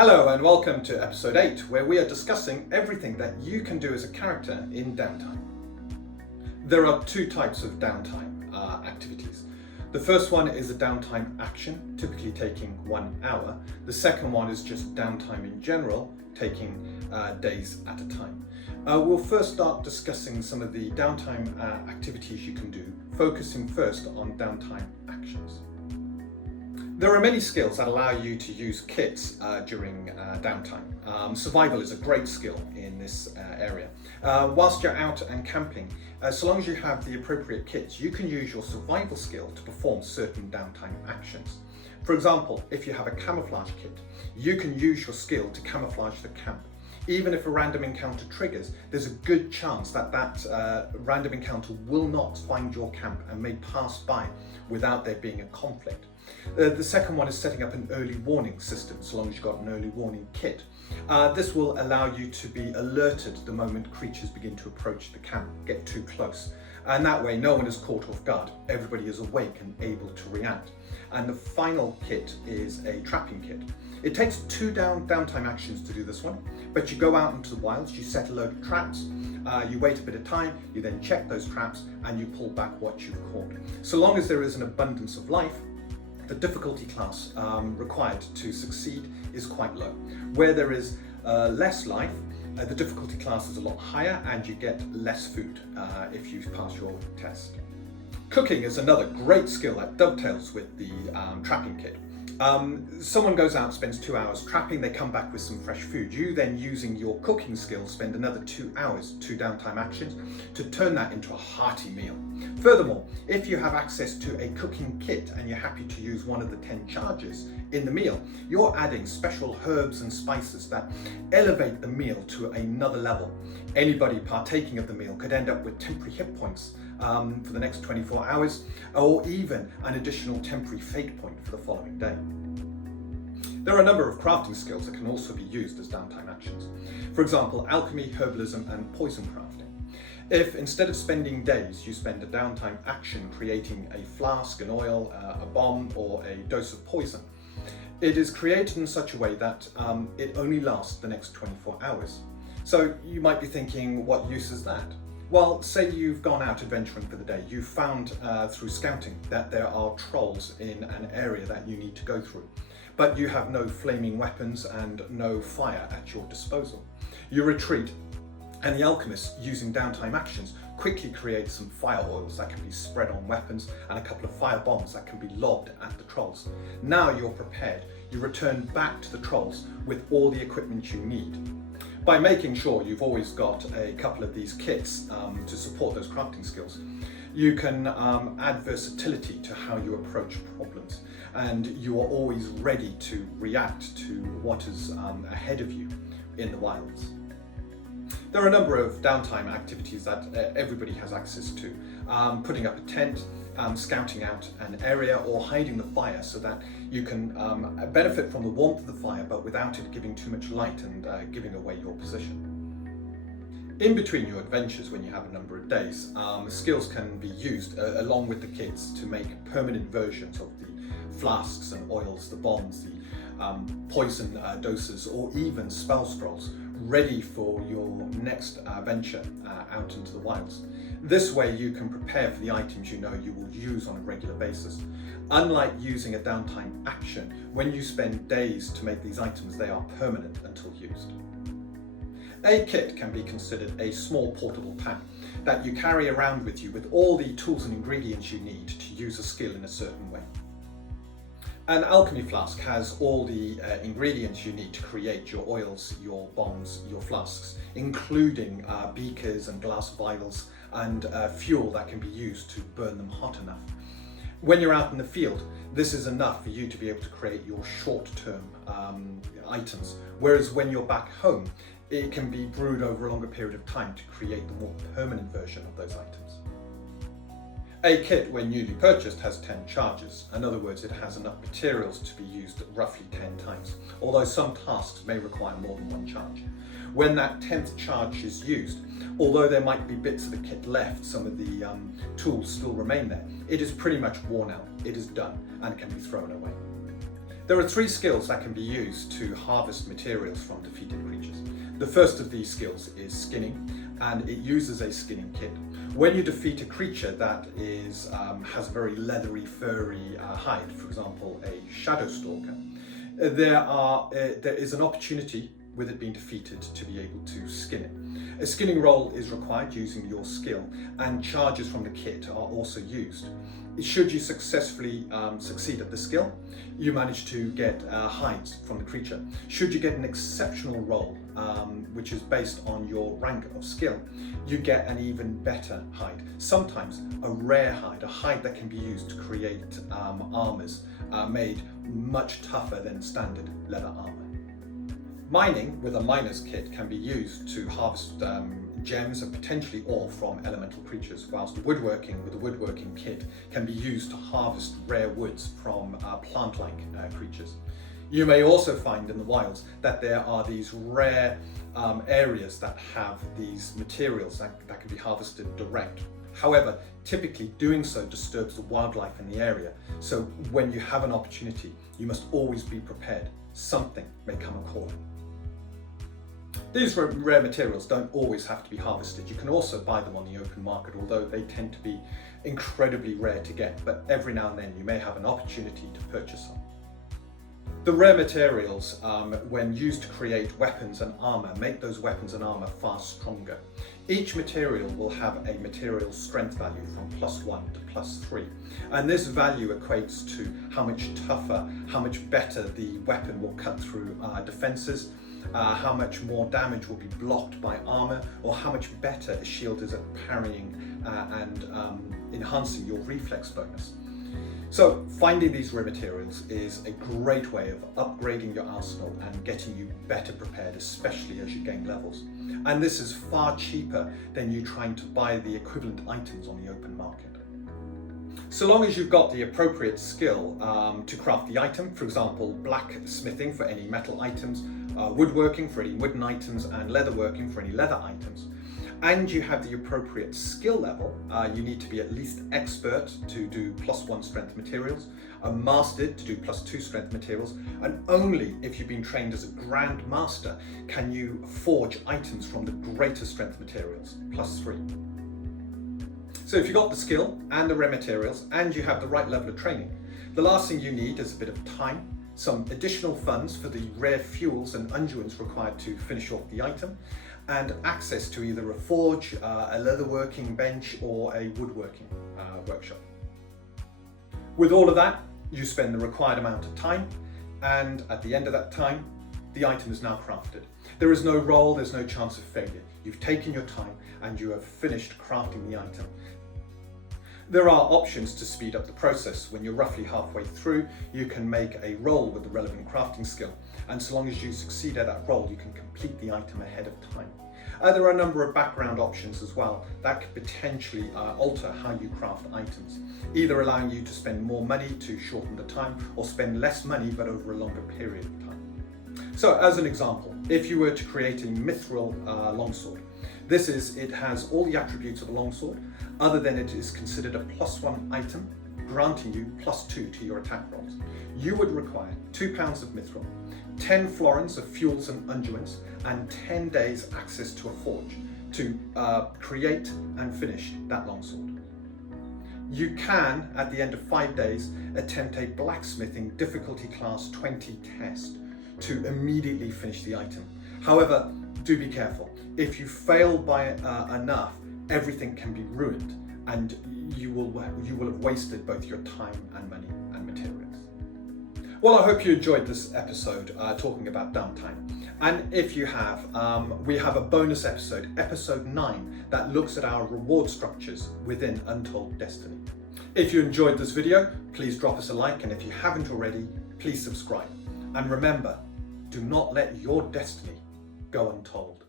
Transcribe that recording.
Hello and welcome to episode 8, where we are discussing everything that you can do as a character in Downtime. There are two types of Downtime activities. The first one is a Downtime action, typically taking 1 hour. The second one is just Downtime in general, taking days at a time. We'll first start discussing some of the Downtime activities you can do, focusing first on Downtime actions. There are many skills that allow you to use kits during downtime. Survival is a great skill in this area. Whilst you're out and camping, so long as you have the appropriate kits, you can use your survival skill to perform certain downtime actions. For example, if you have a camouflage kit, you can use your skill to camouflage the camp. Even if a random encounter triggers, there's a good chance that random encounter will not find your camp and may pass by without there being a conflict. The second one is setting up an early warning system, so long as you've got an early warning kit. This will allow you to be alerted the moment creatures begin to approach the camp, get too close. And that way no one is caught off guard, everybody is awake and able to react. And the final kit is a trapping kit. It takes two downtime actions to do this one, but you go out into the wilds, you set a load of traps, you wait a bit of time, you then check those traps and you pull back what you've caught. So long as there is an abundance of life, the difficulty class required to succeed is quite low. Where there is less life, the difficulty class is a lot higher and you get less food if you pass your test. Cooking is another great skill that dovetails with the trapping kit. Someone goes out, spends 2 hours trapping, they come back with some fresh food. You then, using your cooking skills, spend another 2 hours, 2 downtime actions, to turn that into a hearty meal. Furthermore, if you have access to a cooking kit and you're happy to use one of the 10 charges in the meal, you're adding special herbs and spices that elevate the meal to another level. Anybody partaking of the meal could end up with temporary hit points for the next 24 hours, or even an additional temporary fate point for the following day. There are a number of crafting skills that can also be used as downtime actions. For example, alchemy, herbalism, and poison crafting. If instead of spending days, you spend a downtime action creating a flask, an oil, a bomb, or a dose of poison, it is created in such a way that it only lasts the next 24 hours. So you might be thinking, what use is that? Well, say you've gone out adventuring for the day. You've found through scouting that there are trolls in an area that you need to go through, but you have no flaming weapons and no fire at your disposal. You retreat, and the alchemist, using downtime actions, quickly creates some fire oils that can be spread on weapons and a couple of fire bombs that can be lobbed at the trolls. Now you're prepared. You return back to the trolls with all the equipment you need. By making sure you've always got a couple of these kits to support those crafting skills, you can add versatility to how you approach problems, and you are always ready to react to what is ahead of you in the wilds. There are a number of downtime activities that everybody has access to. Putting up a tent, scouting out an area, or hiding the fire so that you can benefit from the warmth of the fire but without it giving too much light and giving away your position. In between your adventures, when you have a number of days, skills can be used along with the kits to make permanent versions of the flasks and oils, the bombs, the poison doses, or even spell scrolls, ready for your next venture out into the wilds. This way you can prepare for the items you know you will use on a regular basis. Unlike using a downtime action, when you spend days to make these items, they are permanent until used. A kit can be considered a small portable pack that you carry around with you with all the tools and ingredients you need to use a skill in a certain way. An alchemy flask has all the ingredients you need to create your oils, your bombs, your flasks, including beakers and glass vials and fuel that can be used to burn them hot enough. When you're out in the field, this is enough for you to be able to create your short-term items, whereas when you're back home, it can be brewed over a longer period of time to create the more permanent version of those items. A kit, when newly purchased, has 10 charges. In other words, it has enough materials to be used roughly 10 times, although some tasks may require more than one charge. When that 10th charge is used, although there might be bits of the kit left, some of the tools still remain there, it is pretty much worn out, it is done, and can be thrown away. There are 3 skills that can be used to harvest materials from defeated creatures. The first of these skills is skinning, and it uses a skinning kit. When you defeat a creature that has a very leathery, furry hide, for example, a shadow stalker, there is an opportunity with it being defeated to be able to skin it. A skinning roll is required using your skill, and charges from the kit are also used. Should you successfully succeed at the skill, you manage to get hides from the creature. Should you get an exceptional roll, which is based on your rank of skill, you get an even better hide. Sometimes a rare hide, a hide that can be used to create armors made much tougher than standard leather armor. Mining with a miner's kit can be used to harvest gems and potentially ore from elemental creatures, whilst woodworking with a woodworking kit can be used to harvest rare woods from plant-like creatures. You may also find in the wilds that there are these rare areas that have these materials that can be harvested direct. However, typically doing so disturbs the wildlife in the area, so when you have an opportunity, you must always be prepared. Something may come a-calling. These rare materials don't always have to be harvested. You can also buy them on the open market, although they tend to be incredibly rare to get, but every now and then you may have an opportunity to purchase them. The rare materials, when used to create weapons and armor, make those weapons and armor far stronger. Each material will have a material strength value from +1 to +3, and this value equates to how much tougher, how much better the weapon will cut through defenses, how much more damage will be blocked by armor, or how much better a shield is at parrying and enhancing your reflex bonus. So finding these rare materials is a great way of upgrading your arsenal and getting you better prepared, especially as you gain levels. And this is far cheaper than you trying to buy the equivalent items on the open market. So long as you've got the appropriate skill to craft the item, for example, blacksmithing for any metal items, woodworking for any wooden items, and leatherworking for any leather items, and you have the appropriate skill level, you need to be at least expert to do +1 strength materials, a mastered to do +2 strength materials, and only if you've been trained as a grand master can you forge items from the greater strength materials, +3. So if you've got the skill and the rare materials and you have the right level of training, the last thing you need is a bit of time, some additional funds for the rare fuels and unguents required to finish off the item, and access to either a forge, a leatherworking bench, or a woodworking workshop. With all of that, you spend the required amount of time, and at the end of that time, the item is now crafted. There is no roll, there's no chance of failure. You've taken your time and you have finished crafting the item. There are options to speed up the process. When you're roughly halfway through, you can make a roll with the relevant crafting skill, and so long as you succeed at that roll, you can complete the item ahead of time. There are a number of background options as well that could potentially alter how you craft items, either allowing you to spend more money to shorten the time, or spend less money but over a longer period of time. So as an example, if you were to create a mithril longsword, it has all the attributes of a longsword, other than it is considered a +1 item, granting you +2 to your attack rolls. You would require 2 pounds of mithril, 10 florins of fuels and unguents, and 10 days access to a forge to create and finish that longsword. You can, at the end of 5 days, attempt a blacksmithing difficulty class 20 test to immediately finish the item. However, do be careful. If you fail by enough, everything can be ruined, and you will have wasted both your time and money and materials. Well, I hope you enjoyed this episode talking about Downtime. And if you have, we have a bonus episode, episode 9, that looks at our reward structures within Untold Destiny. If you enjoyed this video, please drop us a like, and if you haven't already, please subscribe. And remember, do not let your destiny go untold.